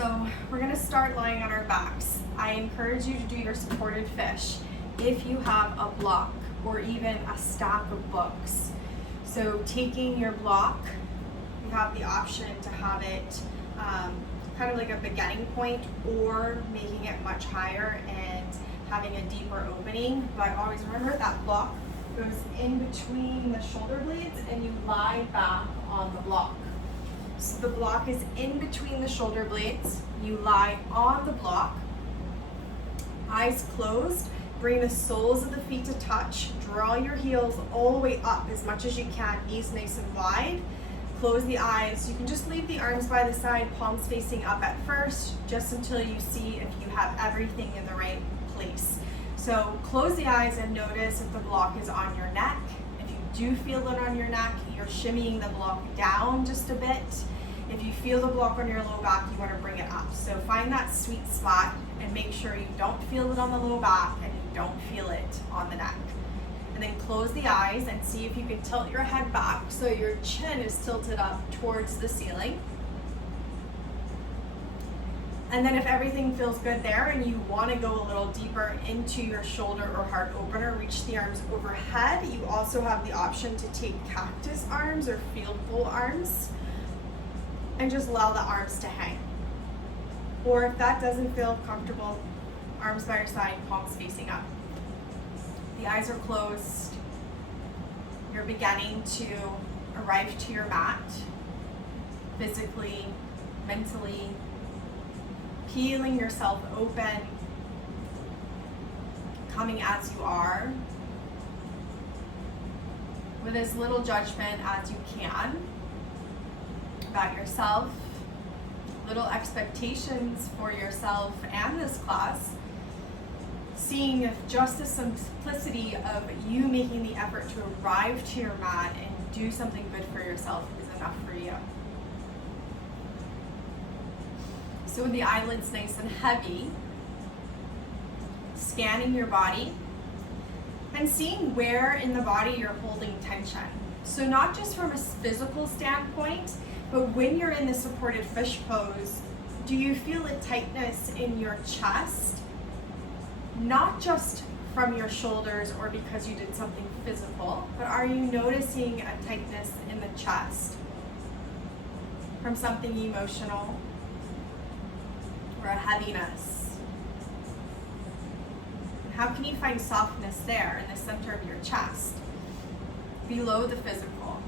So we're gonna start lying on our backs. I encourage you to do your supported fish if you have a block or even a stack of books. So taking your block, you have the option to have it kind of like a beginning point or making it much higher and having a deeper opening. But always remember that block goes in between the shoulder blades and you lie back on the block. So the block is in between the shoulder blades. You lie on the block, eyes closed, bring the soles of the feet to touch, draw your heels all the way up as much as you can, knees nice and wide. Close the eyes. You can just leave the arms by the side, palms facing up at first, just until you see if you have everything in the right place. So close the eyes and notice if the block is on your neck. If you do feel it on your neck, you're shimmying the block down just a bit. If you feel the block on your low back, you want to bring it up. So find that sweet spot and make sure you don't feel it on the low back and you don't feel it on the neck. And then close the eyes and see if you can tilt your head back so your chin is tilted up towards the ceiling. And then if everything feels good there and you want to go a little deeper into your shoulder or heart opener, reach the arms overhead. You also have the option to take cactus arms or field goal arms and just allow the arms to hang. Or if that doesn't feel comfortable, arms by your side, palms facing up. The eyes are closed. You're beginning to arrive to your mat, physically, mentally, peeling yourself open, coming as you are, with as little judgment as you can about yourself, little expectations for yourself and this class, seeing if just the simplicity of you making the effort to arrive to your mat and do something good for yourself is enough for you. So with the eyelids nice and heavy, scanning your body and seeing where in the body you're holding tension. So not just from a physical standpoint, but when you're in the supported fish pose, do you feel a tightness in your chest? Not just from your shoulders or because you did something physical, but are you noticing a tightness in the chest from something emotional or a heaviness? How can you find softness there in the center of your chest, below the physical,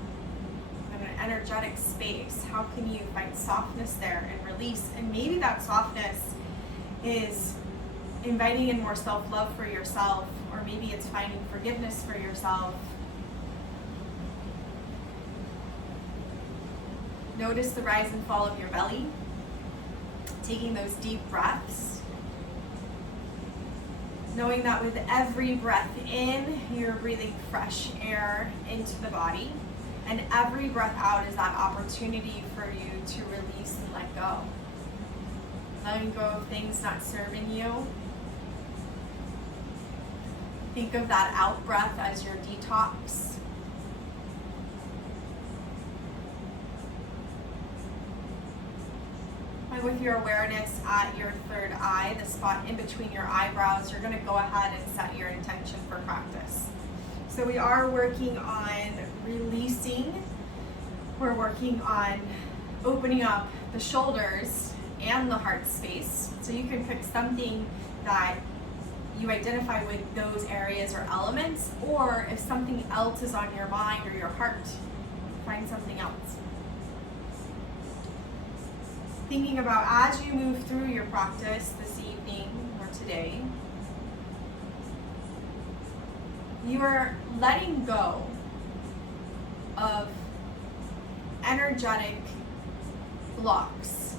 in an energetic space? How can you find softness there and release? And maybe that softness is inviting in more self-love for yourself, or maybe it's finding forgiveness for yourself. Notice the rise and fall of your belly, taking those deep breaths, knowing that with every breath in, you're breathing fresh air into the body, and every breath out is that opportunity for you to release and let go. Letting go of things not serving you. Think of that out breath as your detox. And with your awareness at your third eye, the spot in between your eyebrows, you're going to go ahead and set your intention for practice. So we are working on releasing. We're working on opening up the shoulders and the heart space. So you can pick something that you identify with those areas or elements, or if something else is on your mind or your heart, find something else. Thinking about as you move through your practice this evening or today, you are letting go of energetic blocks.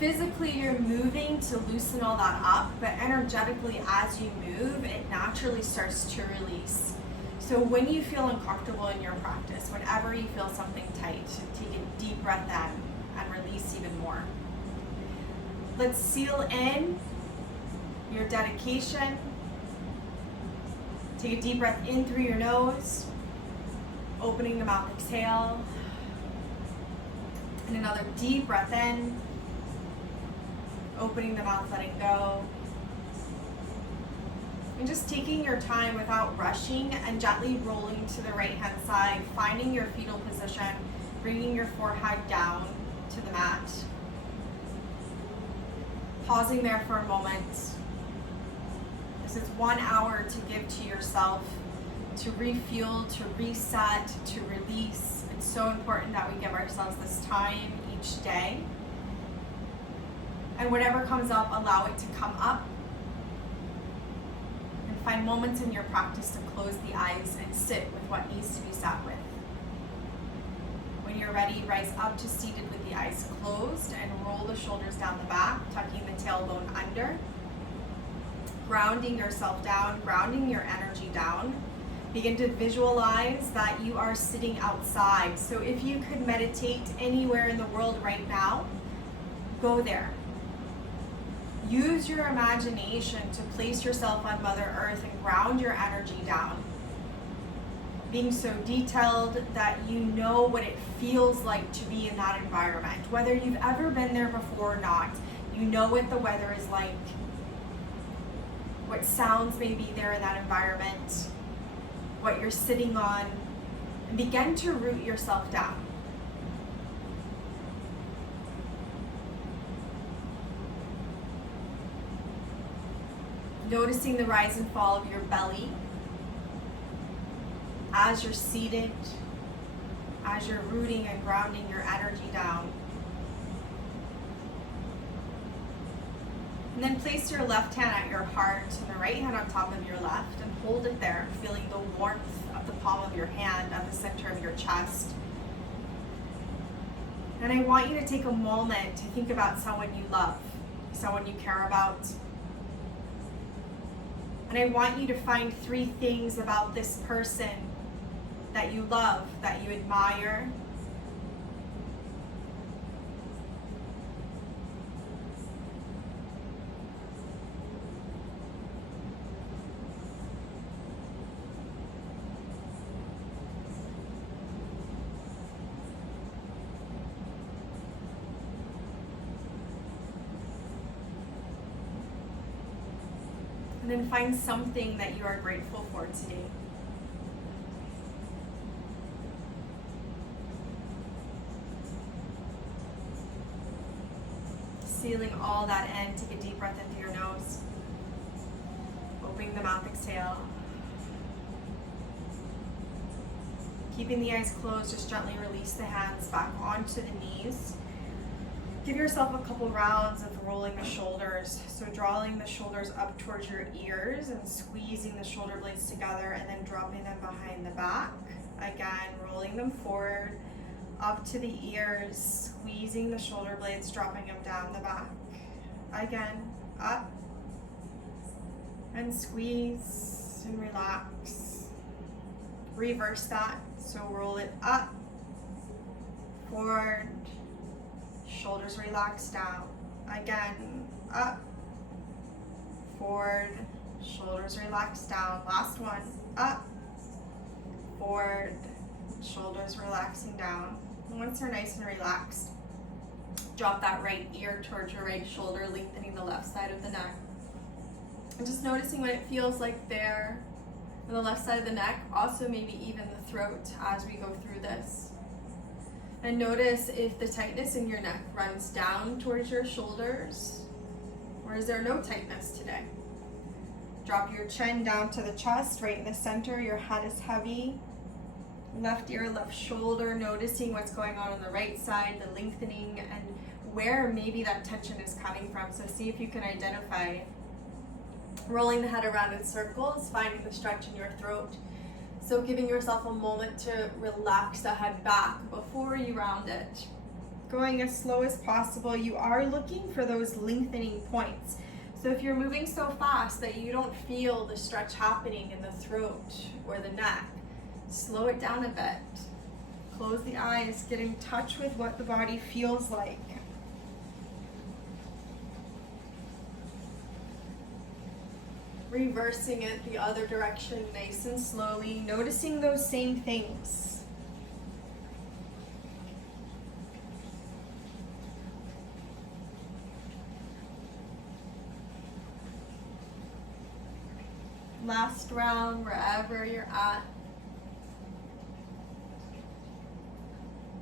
Physically, you're moving to loosen all that up, but energetically, as you move, it naturally starts to release. So when you feel uncomfortable in your practice, whenever you feel something tight, take a deep breath in and release even more. Let's seal in your dedication. Take a deep breath in through your nose, opening the mouth, exhale. And another deep breath in, opening the mouth, letting go. And just taking your time without rushing and gently rolling to the right hand side, finding your fetal position, bringing your forehead down to the mat. Pausing there for a moment. This is 1 hour to give to yourself, to refuel, to reset, to release. It's so important that we give ourselves this time each day. And whatever comes up, allow it to come up. And find moments in your practice to close the eyes and sit with what needs to be sat with. When you're ready, rise up to seated with the eyes closed and roll the shoulders down the back, tucking the tailbone under. Grounding yourself down, grounding your energy down. Begin to visualize that you are sitting outside. So if you could meditate anywhere in the world right now, go there. Use your imagination to place yourself on Mother Earth and ground your energy down. Being so detailed that you know what it feels like to be in that environment. Whether you've ever been there before or not, you know what the weather is like, what sounds may be there in that environment, what you're sitting on, and begin to root yourself down. Noticing the rise and fall of your belly as you're seated, as you're rooting and grounding your energy down. And then place your left hand at your heart and the right hand on top of your left and hold it there, feeling the warmth of the palm of your hand at the center of your chest. And I want you to take a moment to think about someone you love, someone you care about. And I want you to find 3 things about this person that you love, that you admire. And then find something that you are grateful for today. Sealing all that in, take a deep breath in through your nose. Opening the mouth, exhale. Keeping the eyes closed, just gently release the hands back onto the knees. Give yourself a couple rounds of rolling the shoulders. So drawing the shoulders up towards your ears and squeezing the shoulder blades together and then dropping them behind the back. Again, rolling them forward, up to the ears, squeezing the shoulder blades, dropping them down the back. Again, up and squeeze and relax. Reverse that. So roll it up, forward, shoulders relax down. Again, up, forward, shoulders relax down. Last one, up, forward, shoulders relaxing down. And once they're nice and relaxed, drop that right ear towards your right shoulder, lengthening the left side of the neck. And just noticing what it feels like there on the left side of the neck, also maybe even the throat as we go through this. And notice if the tightness in your neck runs down towards your shoulders, or is there no tightness today? Drop your chin down to the chest, right in the center. Your head is heavy. Left ear, left shoulder, noticing what's going on the right side, the lengthening, and where maybe that tension is coming from. So see if you can identify. Rolling the head around in circles, finding the stretch in your throat. So giving yourself a moment to relax the head back before you round it. Going as slow as possible. You are looking for those lengthening points. So if you're moving so fast that you don't feel the stretch happening in the throat or the neck, slow it down a bit. Close the eyes, get in touch with what the body feels like. Reversing it the other direction, nice and slowly, noticing those same things. Last round, wherever you're at.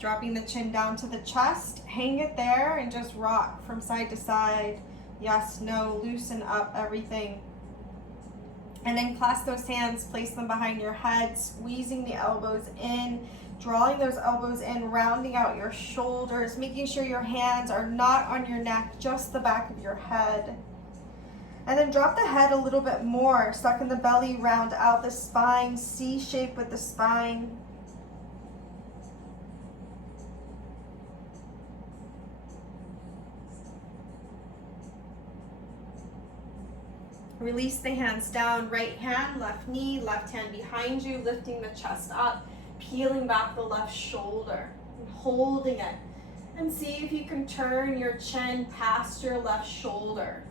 Dropping the chin down to the chest, hang it there and just rock from side to side. Yes, no, loosen up everything. And then clasp those hands, place them behind your head, squeezing the elbows in, drawing those elbows in, rounding out your shoulders, making sure your hands are not on your neck, just the back of your head. And then drop the head a little bit more, suck in the belly, round out the spine, C shape with the spine. Release the hands down, right hand, left knee, left hand behind you, lifting the chest up, peeling back the left shoulder, and holding it. And see if you can turn your chin past your left shoulder.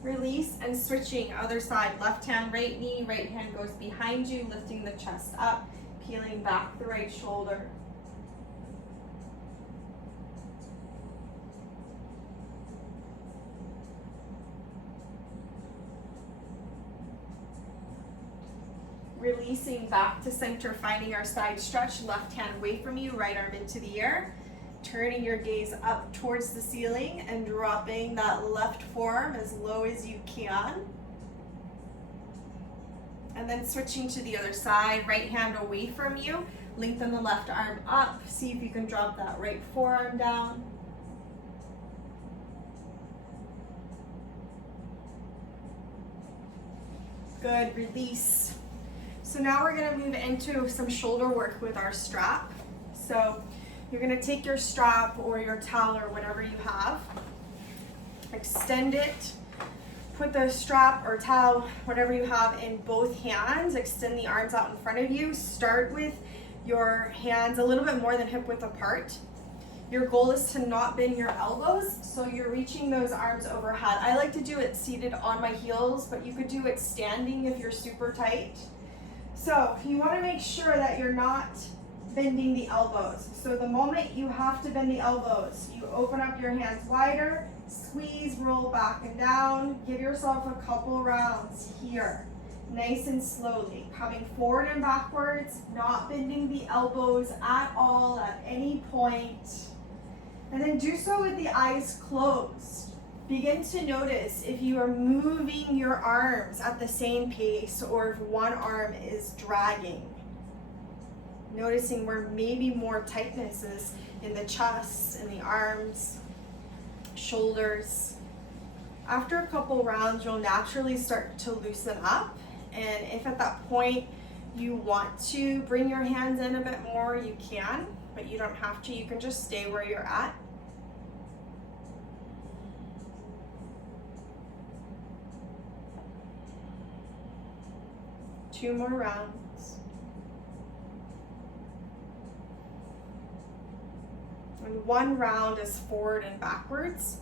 Release and switching, other side, left hand, right knee, right hand goes behind you, lifting the chest up, peeling back the right shoulder. Releasing back to center, finding our side stretch, left hand away from you, right arm into the air. Turning your gaze up towards the ceiling and dropping that left forearm as low as you can. And then switching to the other side, right hand away from you, lengthen the left arm up, see if you can drop that right forearm down. Good, release. So now we're gonna move into some shoulder work with our strap. So you're gonna take your strap or your towel or whatever you have, extend it, put the strap or towel, whatever you have in both hands, extend the arms out in front of you. Start with your hands a little bit more than hip width apart. Your goal is to not bend your elbows, so you're reaching those arms overhead. I like to do it seated on my heels, but you could do it standing if you're super tight. So you wanna make sure that you're not bending the elbows. So the moment you have to bend the elbows, you open up your hands wider, squeeze, roll back and down. Give yourself a couple rounds here, nice and slowly, coming forward and backwards, not bending the elbows at all at any point. And then do so with the eyes closed. Begin to notice if you are moving your arms at the same pace or if one arm is dragging. Noticing where maybe more tightness is in the chest, in the arms, shoulders. After a couple rounds, you'll naturally start to loosen up. And if at that point you want to bring your hands in a bit more, you can, but you don't have to. You can just stay where you're at. Two more rounds. And one round is forward and backwards.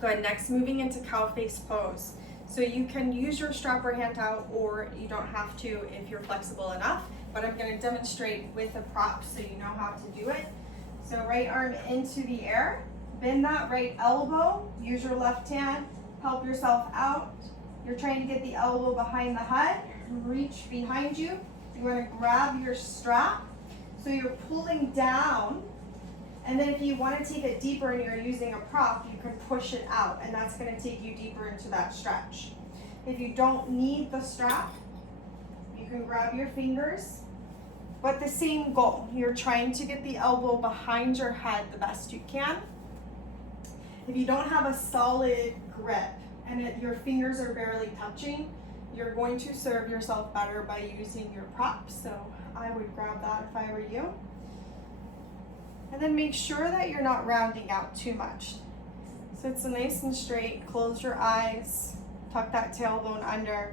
Good, next moving into cow face pose. So you can use your strap or hand towel, or you don't have to if you're flexible enough, but I'm gonna demonstrate with a prop so you know how to do it. So right arm into the air, bend that right elbow, use your left hand, help yourself out. You're trying to get the elbow behind the head, reach behind you. You wanna grab your strap, so you're pulling down, and then if you wanna take it deeper and you're using a prop, you can push it out, and that's gonna take you deeper into that stretch. If you don't need the strap, you can grab your fingers, but the same goal. You're trying to get the elbow behind your head the best you can. If you don't have a solid grip and your fingers are barely touching, you're going to serve yourself better by using your prop. So I would grab that if I were you. And then make sure that you're not rounding out too much. So it's nice and straight. Close your eyes, tuck that tailbone under,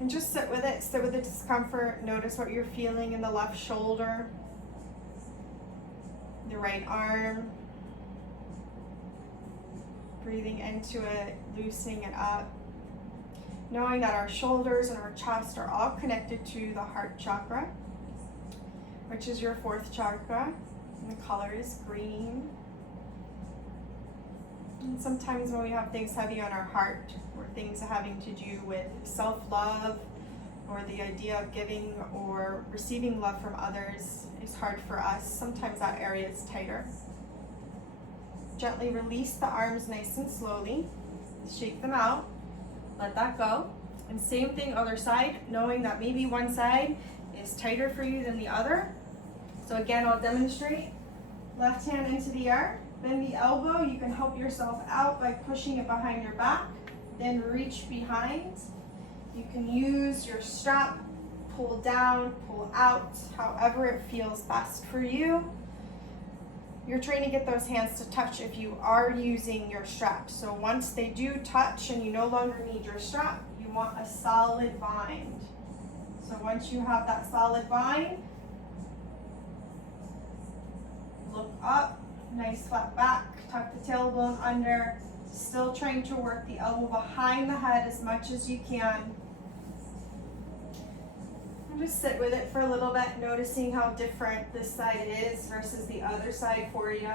and just sit with it. Sit with the discomfort. Notice what you're feeling in the left shoulder, the right arm. Breathing into it, loosening it up. Knowing that our shoulders and our chest are all connected to the heart chakra. which is your fourth chakra. And the color is green. And sometimes when we have things heavy on our heart, or things having to do with self-love, or the idea of giving or receiving love from others is hard for us, sometimes that area is tighter. Gently release the arms nice and slowly. Shake them out. Let that go. And same thing other side, knowing that maybe one side is tighter for you than the other. So again, I'll demonstrate. Left hand into the air. Bend the elbow. You can help yourself out by pushing it behind your back. Then reach behind. You can use your strap, pull down, pull out, however it feels best for you. You're trying to get those hands to touch if you are using your strap. So once they do touch and you no longer need your strap, you want a solid bind. So once you have that solid bind, look up, nice flat back, tuck the tailbone under, still trying to work the elbow behind the head as much as you can. And just sit with it for a little bit, noticing how different this side is versus the other side for you.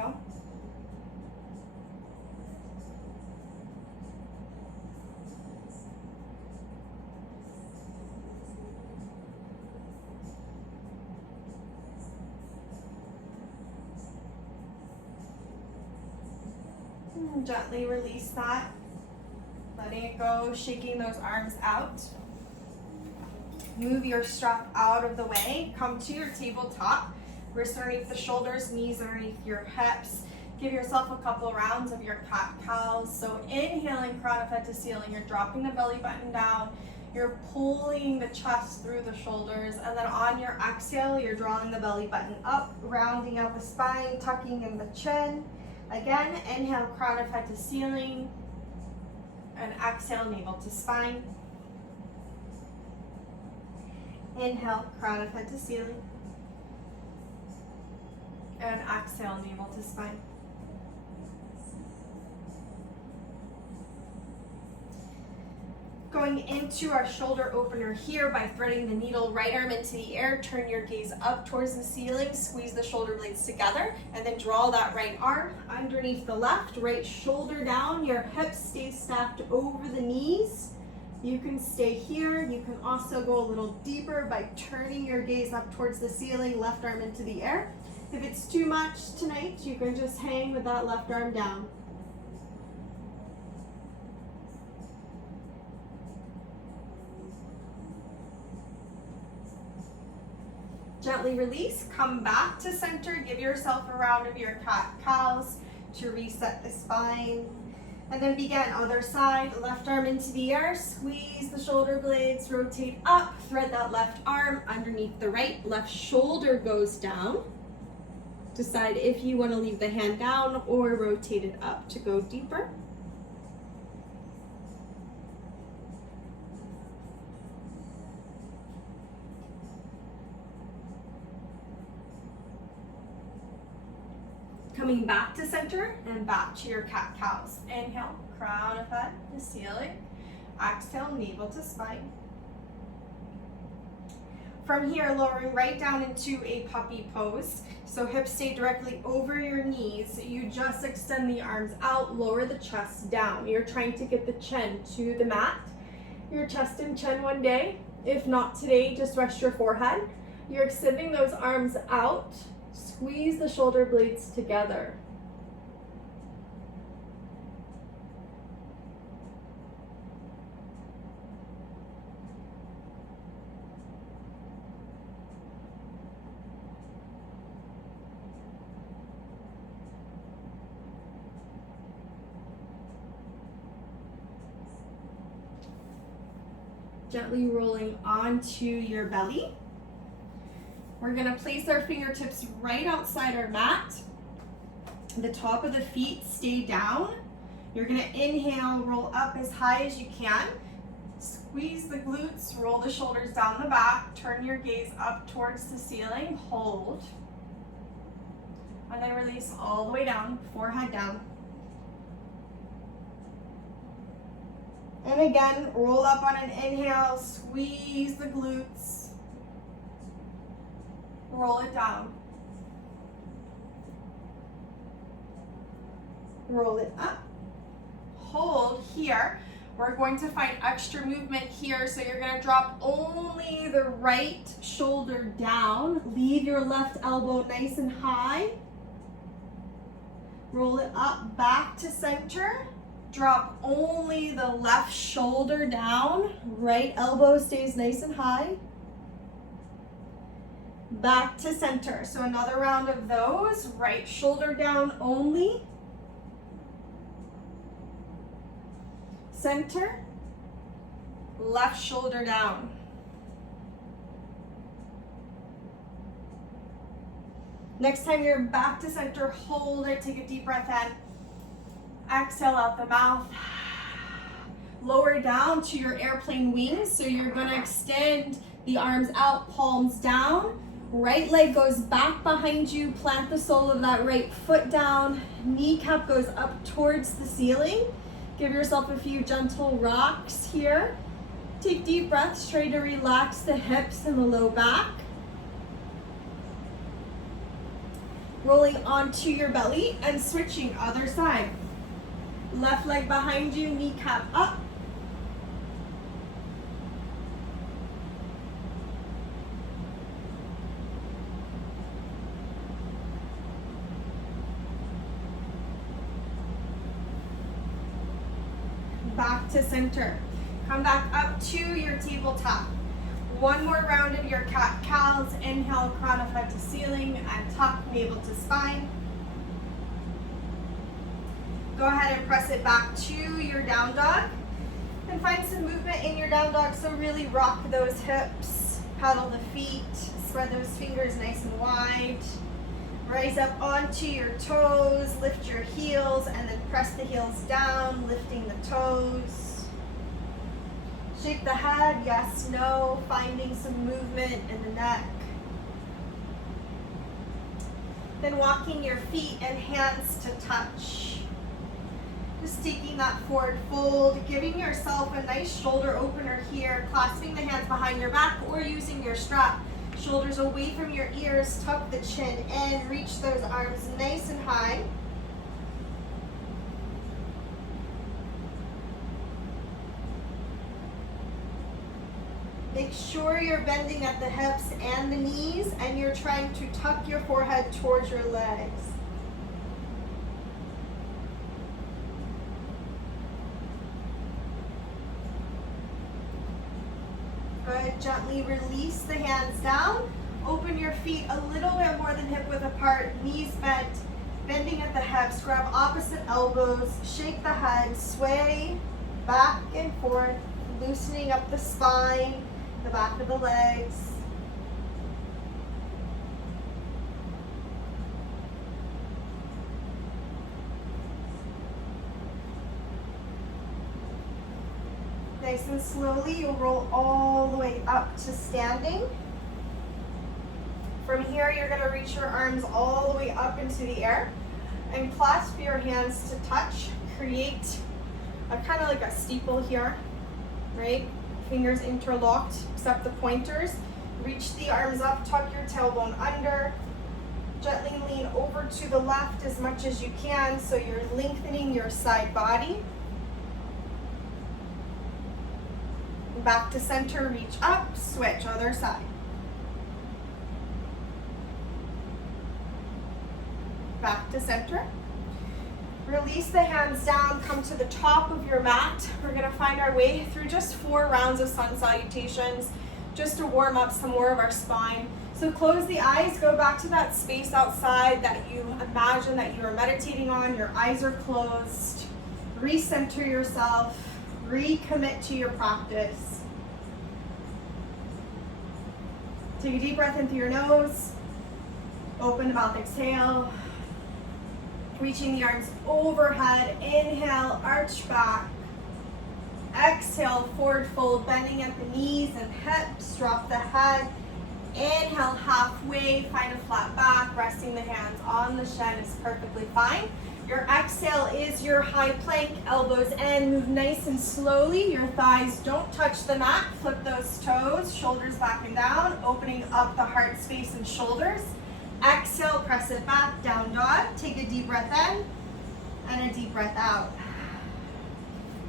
And gently release that, letting it go, shaking those arms out. Move your strap out of the way. Come to your tabletop. Wrists underneath the shoulders, knees underneath your hips. Give yourself a couple rounds of your cat-cows. So inhaling, crown of head to ceiling. You're dropping the belly button down. You're pulling the chest through the shoulders. And then on your exhale, you're drawing the belly button up, rounding out the spine, tucking in the chin. Again, inhale, crown of head to ceiling. And exhale, navel to spine. Inhale, crown of head to ceiling. And exhale, navel to spine. Going into our shoulder opener here by threading the needle, right arm into the air, turn your gaze up towards the ceiling, squeeze the shoulder blades together, and then draw that right arm underneath the left, right shoulder down, your hips stay stacked over the knees. You can stay here. You can also go a little deeper by turning your gaze up towards the ceiling, left arm into the air. If it's too much tonight, you can just hang with that left arm down. Gently release, come back to center, give yourself a round of your cat-cows to reset the spine. And then begin, other side, left arm into the air, squeeze the shoulder blades, rotate up, thread that left arm underneath the right, left shoulder goes down. Decide if you want to leave the hand down or rotate it up to go deeper. Coming back to center and back to your cat-cows. Inhale, crown of head to ceiling. Exhale, navel to spine. From here, lowering right down into a puppy pose. So hips stay directly over your knees. You just extend the arms out, lower the chest down. You're trying to get the chin to the mat. Your chest and chin one day. If not today, just rest your forehead. You're extending those arms out. Squeeze the shoulder blades together. Gently rolling onto your belly. We're gonna place our fingertips right outside our mat. The top of the feet stay down. You're gonna inhale, roll up as high as you can. Squeeze the glutes, roll the shoulders down the back, turn your gaze up towards the ceiling, hold. And then release all the way down, forehead down. And again, roll up on an inhale, squeeze the glutes. Roll it down. Roll it up. Hold here. We're going to find extra movement here, so you're going to drop only the right shoulder down. Leave your left elbow nice and high. Roll it up, back to center. Drop only the left shoulder down. Right elbow stays nice and high. Back to center. So another round of those. Right shoulder down only. Center. Left shoulder down. Next time you're back to center, hold it, take a deep breath in. Exhale out the mouth. Lower down to your airplane wings. So you're gonna extend the arms out, palms down. Right leg goes back behind you. Plant the sole of that right foot down. Kneecap goes up towards the ceiling. Give yourself a few gentle rocks here. Take deep breaths, try to relax the hips and the low back. Rolling onto your belly and switching other side. Left leg behind you, kneecap up. Back to center. Come back up to your tabletop. One more round of your cat-cows. Inhale, crown of head to ceiling, and tuck navel to spine. Go ahead and press it back to your down dog. And find some movement in your down dog, so really rock those hips, paddle the feet, spread those fingers nice and wide. Rise up onto your toes, lift your heels, and then press the heels down, lifting the toes. Shake the head, yes, no, finding some movement in the neck. Then walking your feet and hands to touch. Just taking that forward fold, giving yourself a nice shoulder opener here, clasping the hands behind your back or using your strap. Shoulders away from your ears, tuck the chin in, reach those arms nice and high. Make sure you're bending at the hips and the knees, and you're trying to tuck your forehead towards your legs. Good, gently release the hands down. Open your feet a little bit more than hip width apart, knees bent, bending at the hips. Grab opposite elbows, shake the head, sway back and forth, loosening up the spine, the back of the legs. Nice and slowly, you'll roll all the way up to standing. From here, you're going to reach your arms all the way up into the air and clasp your hands to touch. Create a kind of like a steeple here, right? Fingers interlocked, except the pointers. Reach the arms up, tuck your tailbone under. Gently lean over to the left as much as you can, so you're lengthening your side body. Back to center, reach up, switch, other side. Back to center. Release the hands down, come to the top of your mat. We're gonna find our way through just 4 rounds of sun salutations, just to warm up some more of our spine. So close the eyes, go back to that space outside that you imagine that you are meditating on. Your eyes are closed. Recenter yourself, recommit to your practice. Take a deep breath in through your nose. Open the mouth, exhale. Reaching the arms overhead. Inhale, arch back. Exhale, forward fold, bending at the knees and hips. Drop the head. Inhale, halfway, find a flat back. Resting the hands on the shin is perfectly fine. Your exhale is your high plank, elbows in, move nice and slowly. Your thighs don't touch the mat. Flip those toes, shoulders back and down, opening up the heart space and shoulders. Exhale, press it back, down dog. Take a deep breath in and a deep breath out.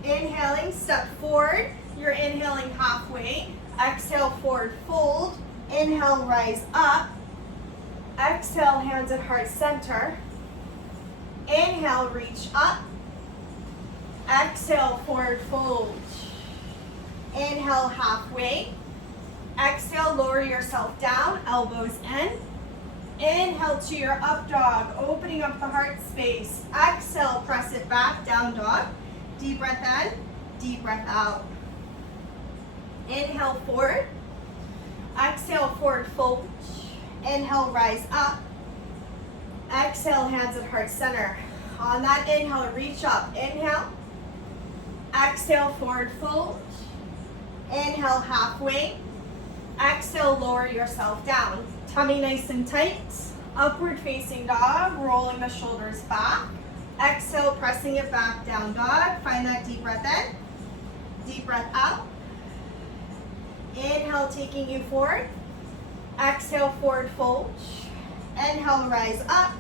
Inhaling, step forward. You're inhaling halfway. Exhale, forward fold. Inhale, rise up. Exhale, hands at heart center. Inhale, reach up. Exhale, forward fold. Inhale, halfway. Exhale, lower yourself down, elbows in. Inhale to your up dog, opening up the heart space. Exhale, press it back, down dog. Deep breath in, deep breath out. Inhale, forward. Exhale, forward fold. Inhale, rise up. Exhale, hands at heart center. On that inhale, reach up. Inhale. Exhale, forward fold. Inhale, halfway. Exhale, lower yourself down. Tummy nice and tight. Upward facing dog, rolling the shoulders back. Exhale, pressing it back, down dog. Find that deep breath in. Deep breath out. Inhale, taking you forward. Exhale, forward fold. Inhale, rise up.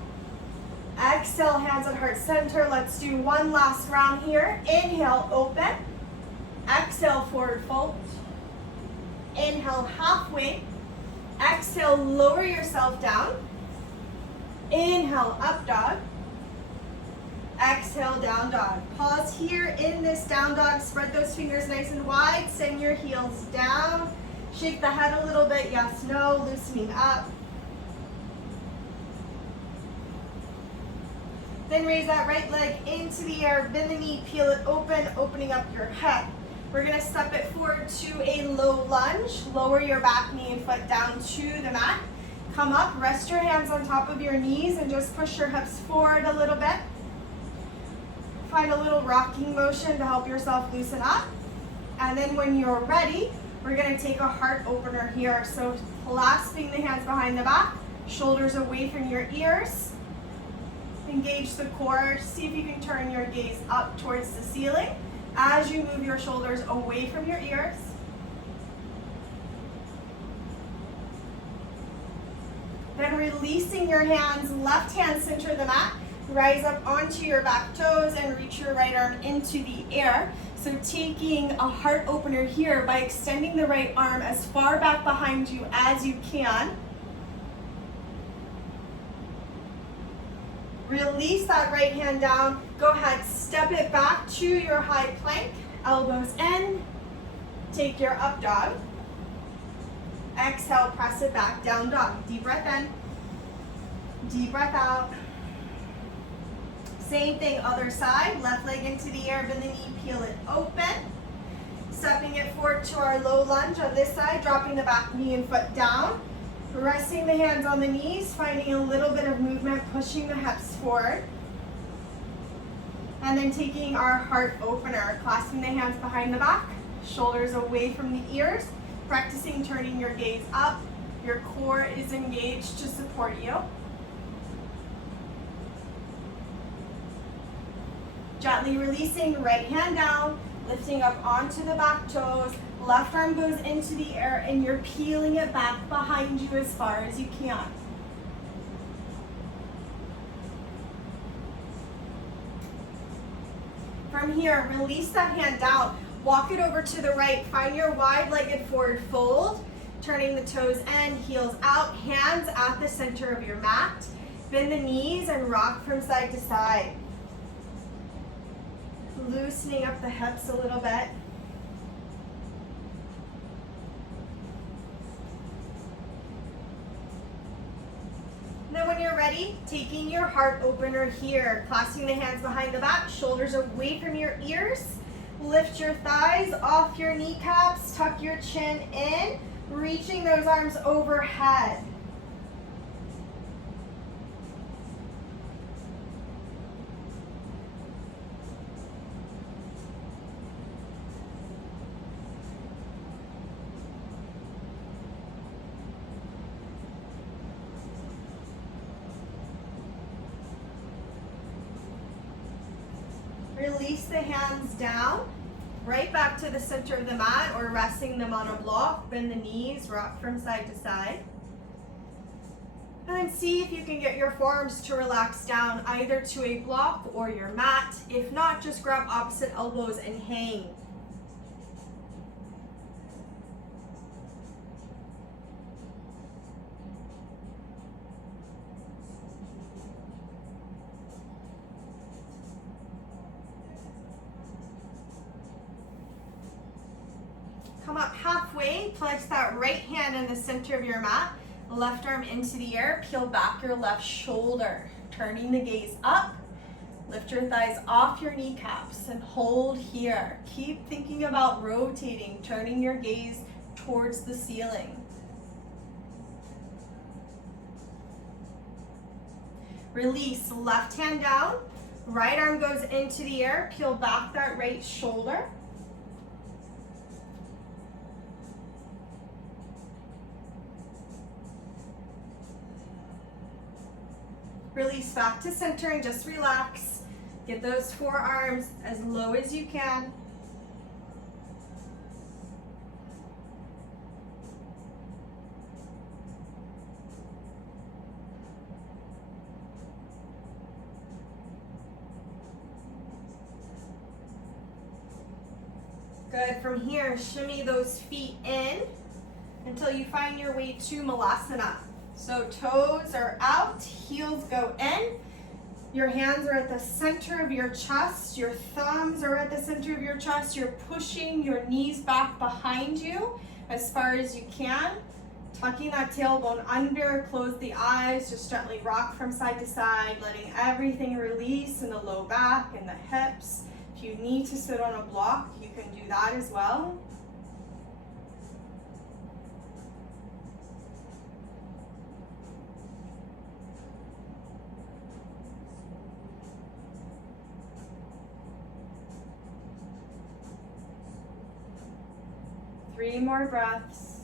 Exhale, hands at heart center. Let's do one last round here. Inhale, open. Exhale, forward fold. Inhale, halfway. Exhale, lower yourself down. Inhale, up dog. Exhale, down dog. Pause here in this down dog. Spread those fingers nice and wide. Send your heels down. Shake the head a little bit. Yes, no, loosening up. Then raise that right leg into the air. Bend the knee, peel it open, opening up your head. We're going to step it forward to a low lunge. Lower your back knee and foot down to the mat. Come up, rest your hands on top of your knees and just push your hips forward a little bit. Find a little rocking motion to help yourself loosen up. And then when you're ready, we're going to take a heart opener here. So clasping the hands behind the back, shoulders away from your ears. Engage the core. See if you can turn your gaze up towards the ceiling as you move your shoulders away from your ears. Then releasing your hands, left hand center the mat. Rise up onto your back toes and reach your right arm into the air. So taking a heart opener here by extending the right arm as far back behind you as you can. Release that right hand down. Go ahead, step it back to your high plank. Elbows in. Take your up dog. Exhale, press it back, down dog. Deep breath in. Deep breath out. Same thing, other side. Left leg into the air, bend the knee, peel it open. Stepping it forward to our low lunge on this side, dropping the back knee and foot down. Resting the hands on the knees, finding a little bit of movement, pushing the hips forward. And then taking our heart opener, clasping the hands behind the back, shoulders away from the ears, practicing turning your gaze up. Your core is engaged to support you. Gently releasing, right hand down, lifting up onto the back toes. Left arm goes into the air and you're peeling it back behind you as far as you can. From here, release that hand down. Walk it over to the right. Find your wide-legged forward fold. Turning the toes in, heels out, hands at the center of your mat. Bend the knees and rock from side to side. Loosening up the hips a little bit. Then when you're ready, taking your heart opener here, clasping the hands behind the back, shoulders away from your ears. Lift your thighs off your kneecaps, tuck your chin in, reaching those arms overhead. release the hands down, right back to the center of the mat or resting them on a block. Bend the knees, rock from side to side. And then see if you can get your forearms to relax down either to a block or your mat. If not, just grab opposite elbows and hang. Come up halfway, place that right hand in the center of your mat. Left arm into the air, peel back your left shoulder, turning the gaze up. Lift your thighs off your kneecaps and hold here. Keep thinking about rotating, turning your gaze towards the ceiling. Release, left hand down, right arm goes into the air, peel back that right shoulder. Release back to center and just relax. Get those forearms as low as you can. Good. From here, shimmy those feet in until you find your way to Malasana. So toes are out, heels go in. Your hands are at the center of your chest. Your thumbs are at the center of your chest. You're pushing your knees back behind you as far as you can. Tucking that tailbone under, close the eyes, just gently rock from side to side, letting everything release in the low back and the hips. If you need to sit on a block, you can do that as well. Three more breaths.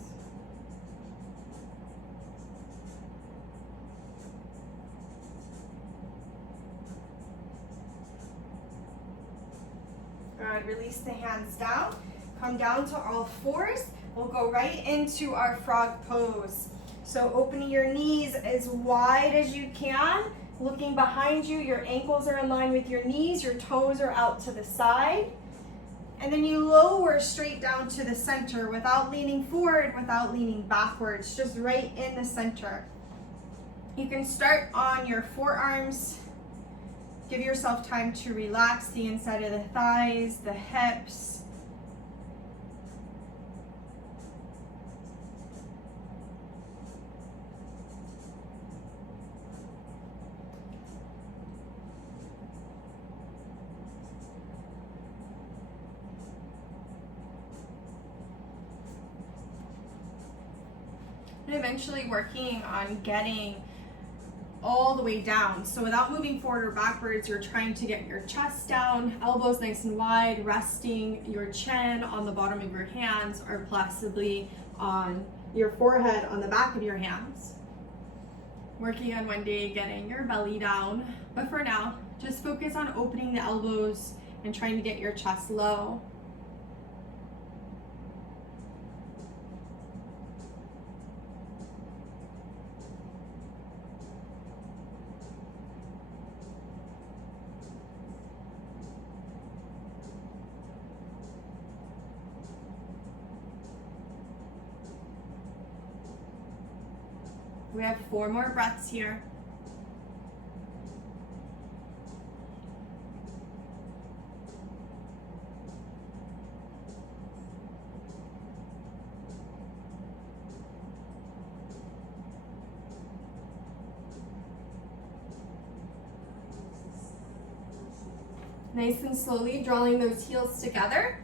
Good, release the hands down. Come down to all fours. We'll go right into our frog pose. So opening your knees as wide as you can. Looking behind you, your ankles are in line with your knees, your toes are out to the side. And then you lower straight down to the center without leaning forward, without leaning backwards, just right in the center. You can start on your forearms. Give yourself time to relax the inside of the thighs, the hips. And eventually working on getting all the way down. So without moving forward or backwards, you're trying to get your chest down, elbows nice and wide, resting your chin on the bottom of your hands or possibly on your forehead on the back of your hands. Working on one day getting your belly down. But for now, just focus on opening the elbows and trying to get your chest low. We have 4 more breaths here. Nice and slowly drawing those heels together,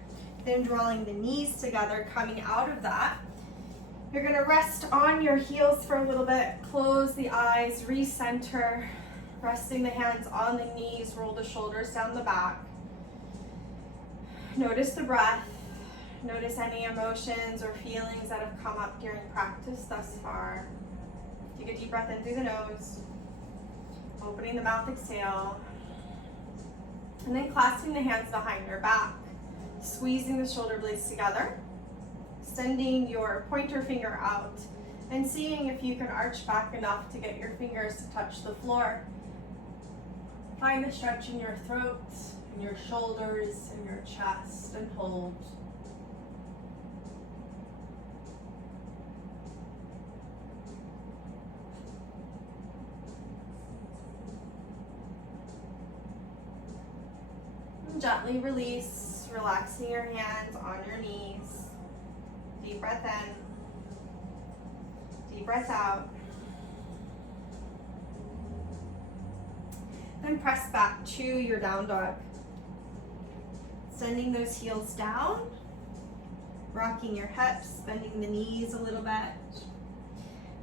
then drawing the knees together, coming out of that. You're gonna rest on your heels for a little bit, close the eyes, recenter, resting the hands on the knees, roll the shoulders down the back. Notice the breath, notice any emotions or feelings that have come up during practice thus far. Take a deep breath in through the nose, opening the mouth, exhale. And then clasping the hands behind your back, squeezing the shoulder blades together, sending your pointer finger out, and seeing if you can arch back enough to get your fingers to touch the floor. Find the stretch in your throat, in your shoulders, in your chest, and hold. And gently release, relaxing your hands on your knees. Deep breath in, deep breath out. Then press back to your down dog. Sending those heels down, rocking your hips, bending the knees a little bit.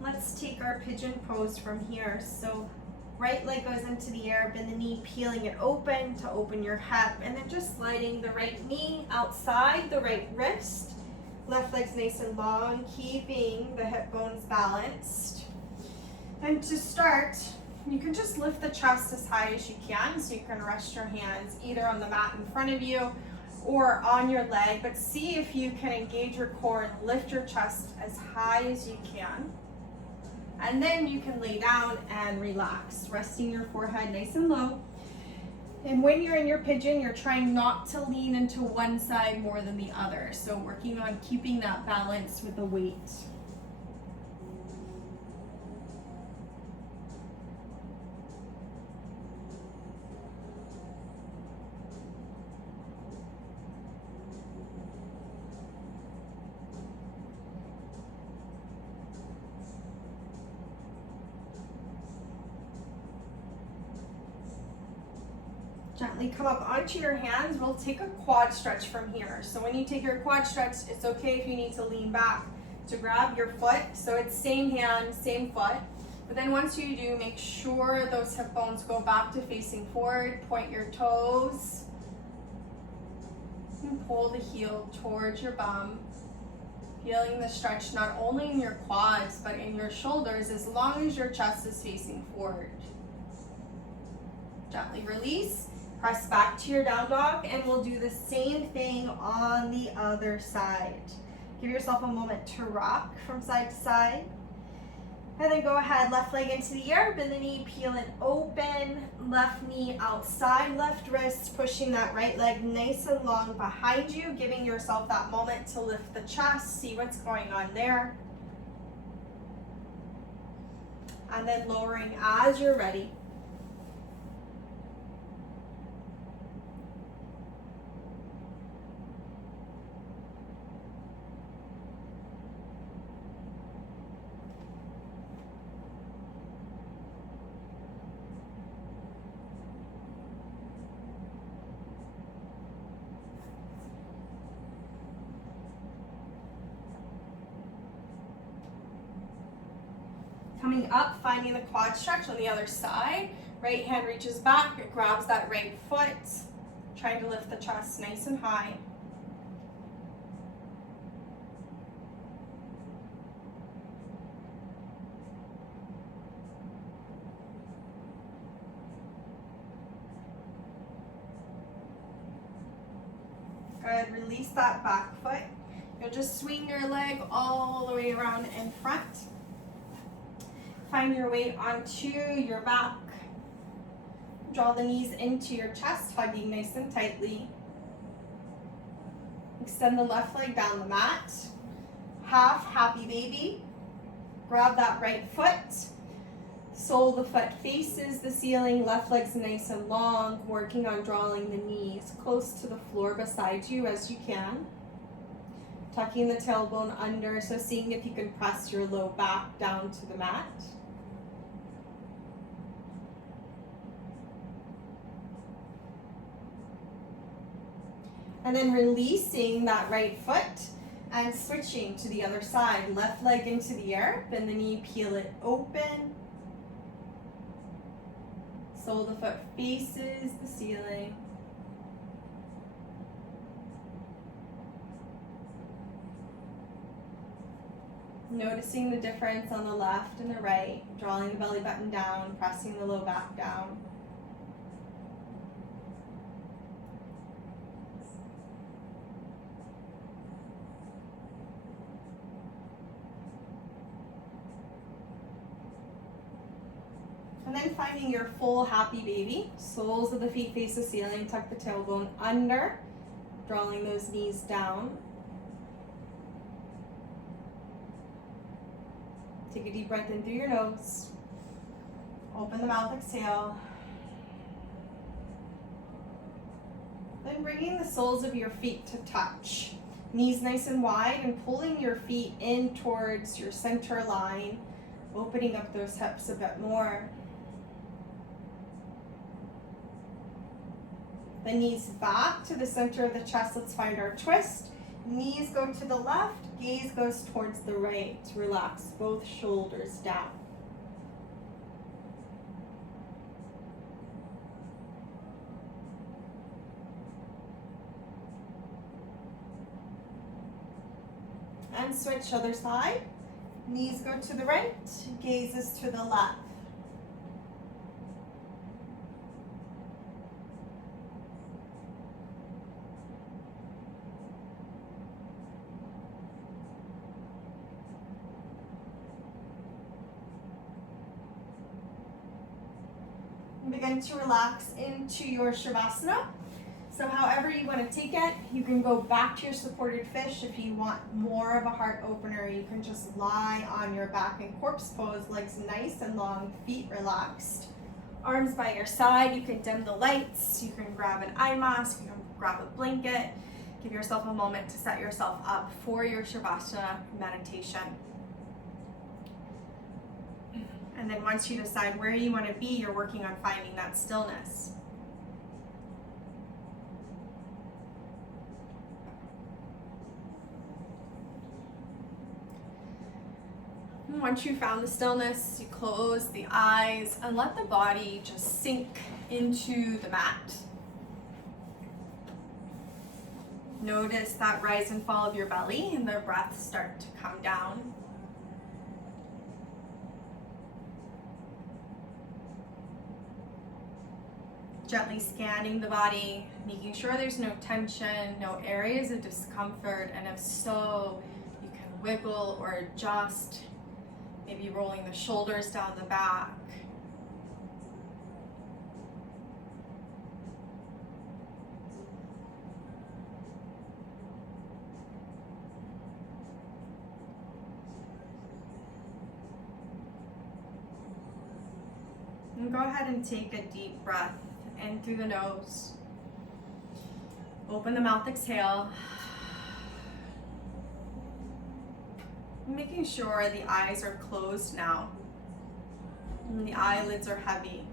Let's take our pigeon pose from here. So right leg goes into the air, bend the knee, peeling it open to open your hip, and then just sliding the right knee outside the right wrist. Left leg's nice and long, keeping the hip bones balanced. And to start, you can just lift the chest as high as you can, so you can rest your hands either on the mat in front of you or on your leg, but see if you can engage your core and lift your chest as high as you can. And then you can lay down and relax, resting your forehead nice and low. And when you're in your pigeon, you're trying not to lean into one side more than the other, so working on keeping that balance with the weight. Gently come up onto your hands. We'll take a quad stretch from here. So when you take your quad stretch, it's okay if you need to lean back to grab your foot. So it's same hand, same foot. But then once you do, make sure those hip bones go back to facing forward. Point your toes. And pull the heel towards your bum. Feeling the stretch not only in your quads, but in your shoulders as long as your chest is facing forward. Gently release. Press back to your down dog, and we'll do the same thing on the other side. Give yourself a moment to rock from side to side. And then go ahead, left leg into the air, bend the knee, peel it open. Left knee outside, left wrist, pushing that right leg nice and long behind you, giving yourself that moment to lift the chest, see what's going on there. And then lowering as you're ready. Coming up, finding the quad stretch on the other side. Right hand reaches back, it grabs that right foot, trying to lift the chest nice and high. Good, release that back foot. You'll just swing your leg all the way around in front. Find your weight onto your back. Draw the knees into your chest, hugging nice and tightly. Extend the left leg down the mat. Half happy baby. Grab that right foot. Sole of the foot faces the ceiling. Left leg's nice and long, working on drawing the knees close to the floor beside you as you can. Tucking the tailbone under, so seeing if you can press your low back down to the mat. And then releasing that right foot and switching to the other side. Left leg into the air, bend the knee, peel it open. Sole of the foot faces the ceiling. Noticing the difference on the left and the right, drawing the belly button down, pressing the low back down. And then finding your full happy baby. Soles of the feet face the ceiling, tuck the tailbone under, drawing those knees down. Take a deep breath in through your nose. Open the mouth, exhale. Then bringing the soles of your feet to touch. Knees nice and wide and pulling your feet in towards your center line, opening up those hips a bit more. The knees back to the center of the chest. Let's find our twist. Knees go to the left, gaze goes towards the right. Relax both shoulders down. And switch other side. Knees go to the right, gazes to the left. Begin to relax into your Shavasana. So however you want to take it, you can go back to your supported fish. If you want more of a heart opener, you can just lie on your back in corpse pose, legs nice and long, feet relaxed. Arms by your side, you can dim the lights, you can grab an eye mask, you can grab a blanket. Give yourself a moment to set yourself up for your Shavasana meditation. And then once you decide where you want to be, you're working on finding that stillness. And once you found the stillness, you close the eyes and let the body just sink into the mat. Notice that rise and fall of your belly and the breath start to come down. Gently scanning the body, making sure there's no tension, no areas of discomfort, and if so, you can wiggle or adjust, maybe rolling the shoulders down the back. And go ahead and take a deep breath in through the nose. Open the mouth, exhale. Making sure the eyes are closed now. And the eyelids are heavy.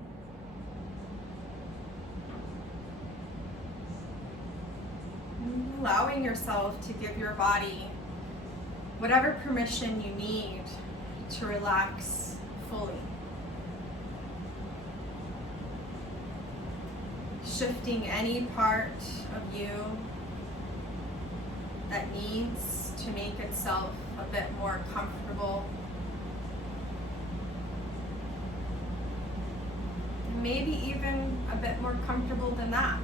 Allowing yourself to give your body whatever permission you need to relax fully. Shifting any part of you that needs to make itself a bit more comfortable. Maybe even a bit more comfortable than that.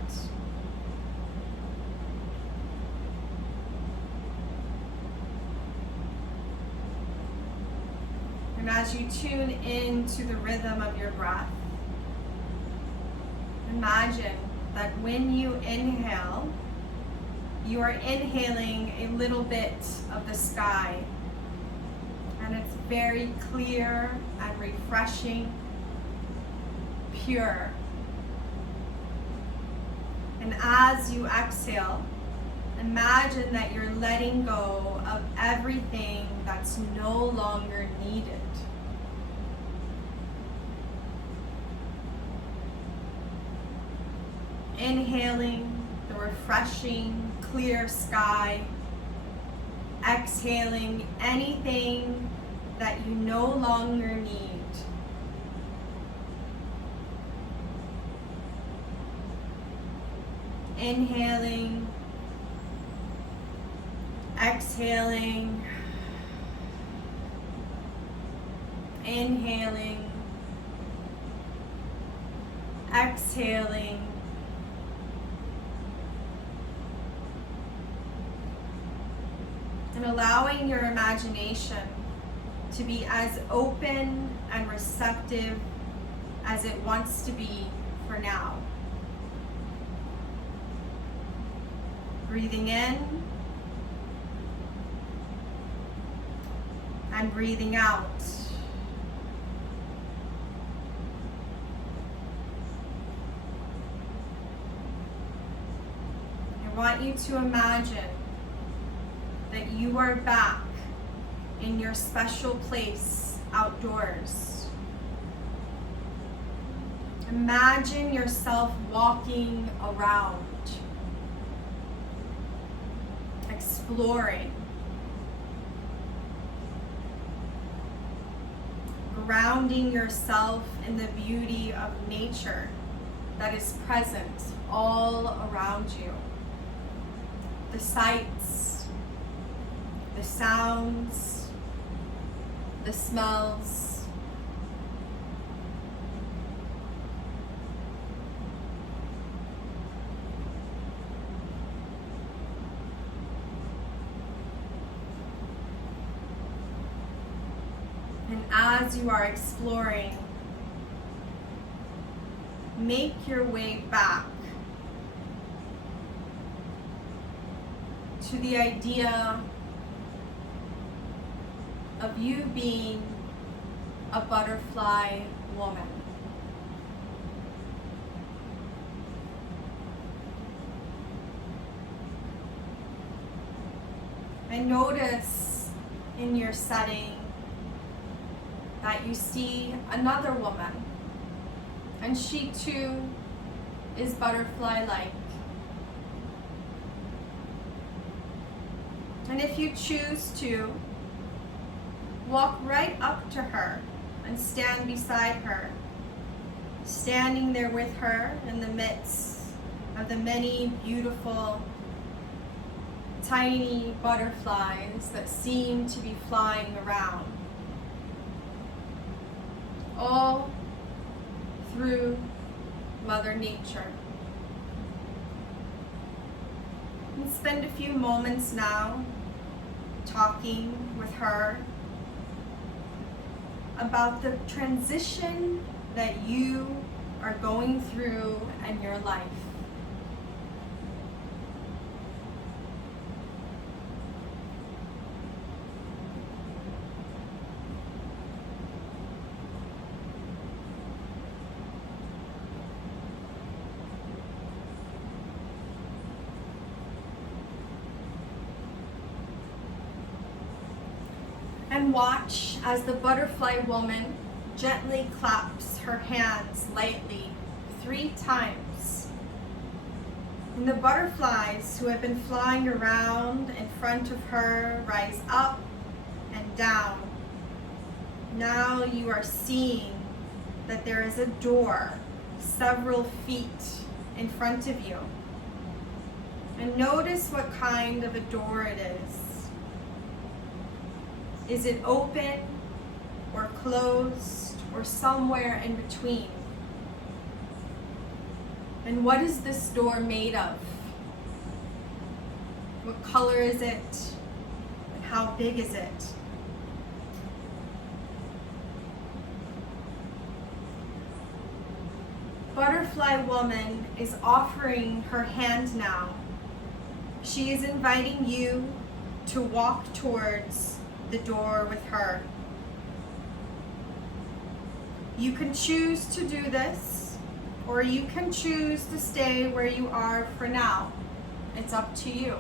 And as you tune into the rhythm of your breath, imagine that when you inhale, you are inhaling a little bit of the sky. And it's very clear and refreshing, pure. And as you exhale, imagine that you're letting go of everything that's no longer needed. Inhaling the refreshing, clear sky. Exhaling anything that you no longer need. Inhaling, exhaling, inhaling, exhaling. And allowing your imagination to be as open and receptive as it wants to be for now. Breathing in and breathing out. I want you to imagine that you are back in your special place outdoors. Imagine yourself walking around, exploring, grounding yourself in the beauty of nature that is present all around you. The sights, the sounds, the smells. And as you are exploring, make your way back to the idea of you being a butterfly woman. And notice in your setting that you see another woman, and she too is butterfly-like. And if you choose to, walk right up to her and stand beside her, standing there with her in the midst of the many beautiful tiny butterflies that seem to be flying around, all through Mother Nature. And spend a few moments now talking with her about the transition that you are going through in your life. And watch as the butterfly woman gently claps her hands lightly 3 times. And the butterflies who have been flying around in front of her rise up and down. Now you are seeing that there is a door several feet in front of you. And notice what kind of a door it is. Is it open or closed or somewhere in between? And what is this door made of? What color is it? And how big is it? Butterfly woman is offering her hand now. She is inviting you to walk towards the door with her. You can choose to do this, or you can choose to stay where you are for now. It's up to you.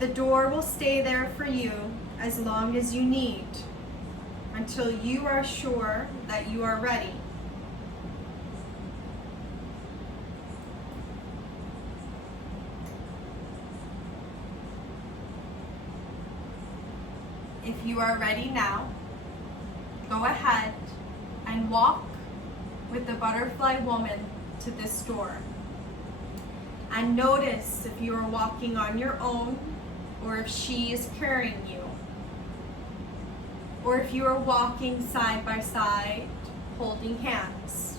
The door will stay there for you as long as you need, until you are sure that you are ready. If you are ready now, go ahead and walk with the butterfly woman to this door. And notice if you are walking on your own, or if she is carrying you, or if you are walking side by side, holding hands.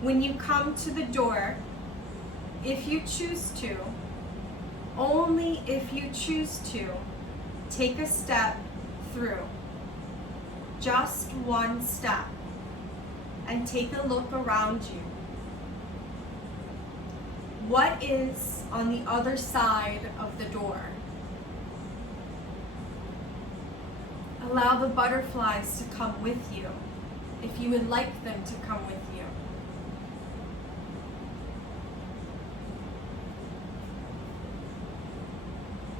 When you come to the door, if you choose to, only if you choose to, take a step through. Just one step. And take a look around you. What is on the other side of the door? Allow the butterflies to come with you, if you would like them to come with you.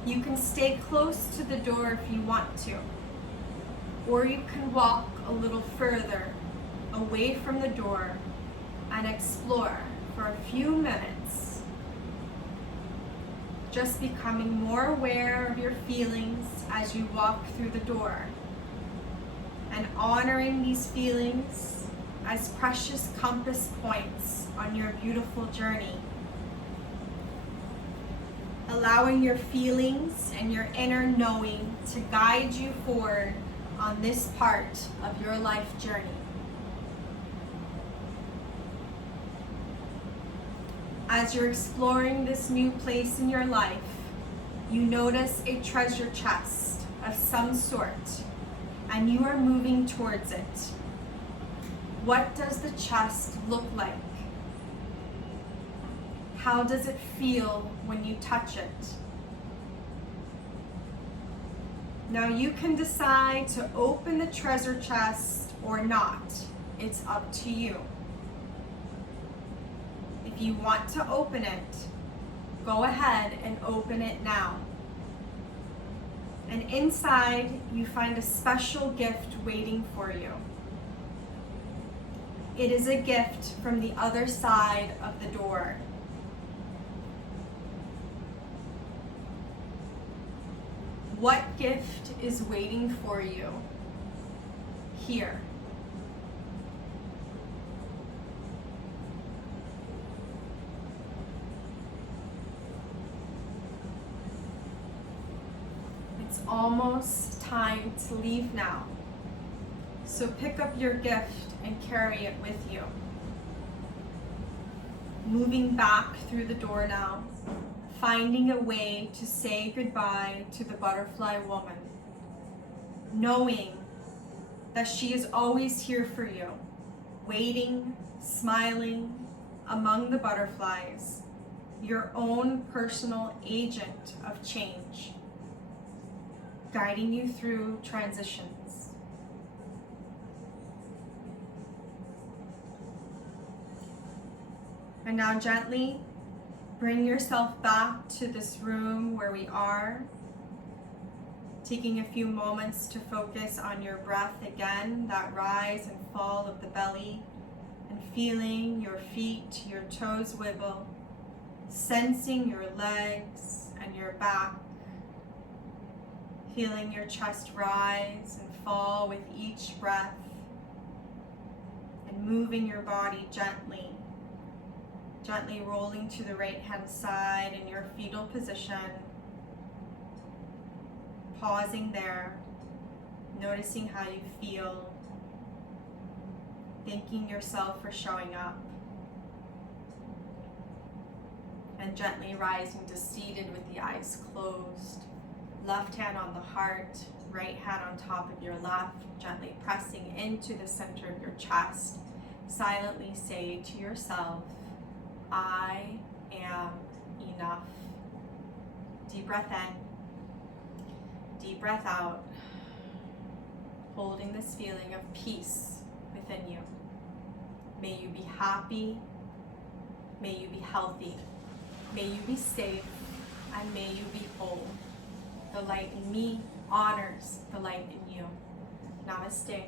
You can stay close to the door if you want to, or you can walk a little further away from the door and explore for a few minutes, just becoming more aware of your feelings as you walk through the door, and honoring these feelings as precious compass points on your beautiful journey. Allowing your feelings and your inner knowing to guide you forward on this part of your life journey. As you're exploring this new place in your life, you notice a treasure chest of some sort, and you are moving towards it. What does the chest look like? How does it feel when you touch it? Now you can decide to open the treasure chest or not. It's up to you. If you want to open it, go ahead and open it now. And inside, you find a special gift waiting for you. It is a gift from the other side of the door. What gift is waiting for you here? It's almost time to leave now. So pick up your gift and carry it with you. Moving back through the door now, finding a way to say goodbye to the butterfly woman, knowing that she is always here for you, waiting, smiling among the butterflies, your own personal agent of change, guiding you through transitions. And now gently bring yourself back to this room where we are, taking a few moments to focus on your breath again, that rise and fall of the belly, and feeling your feet, your toes wiggle, sensing your legs and your back, feeling your chest rise and fall with each breath, and moving your body gently rolling to the right hand side in your fetal position, pausing there, noticing how you feel, thanking yourself for showing up, and gently rising to seated with the eyes closed, left hand on the heart, right hand on top of your left, gently pressing into the center of your chest. Silently say to yourself, I am enough. Deep breath in, deep breath out, holding this feeling of peace within you. May you be happy, may you be healthy, may you be safe, and may you be whole. The light in me honors the light in you. Namaste.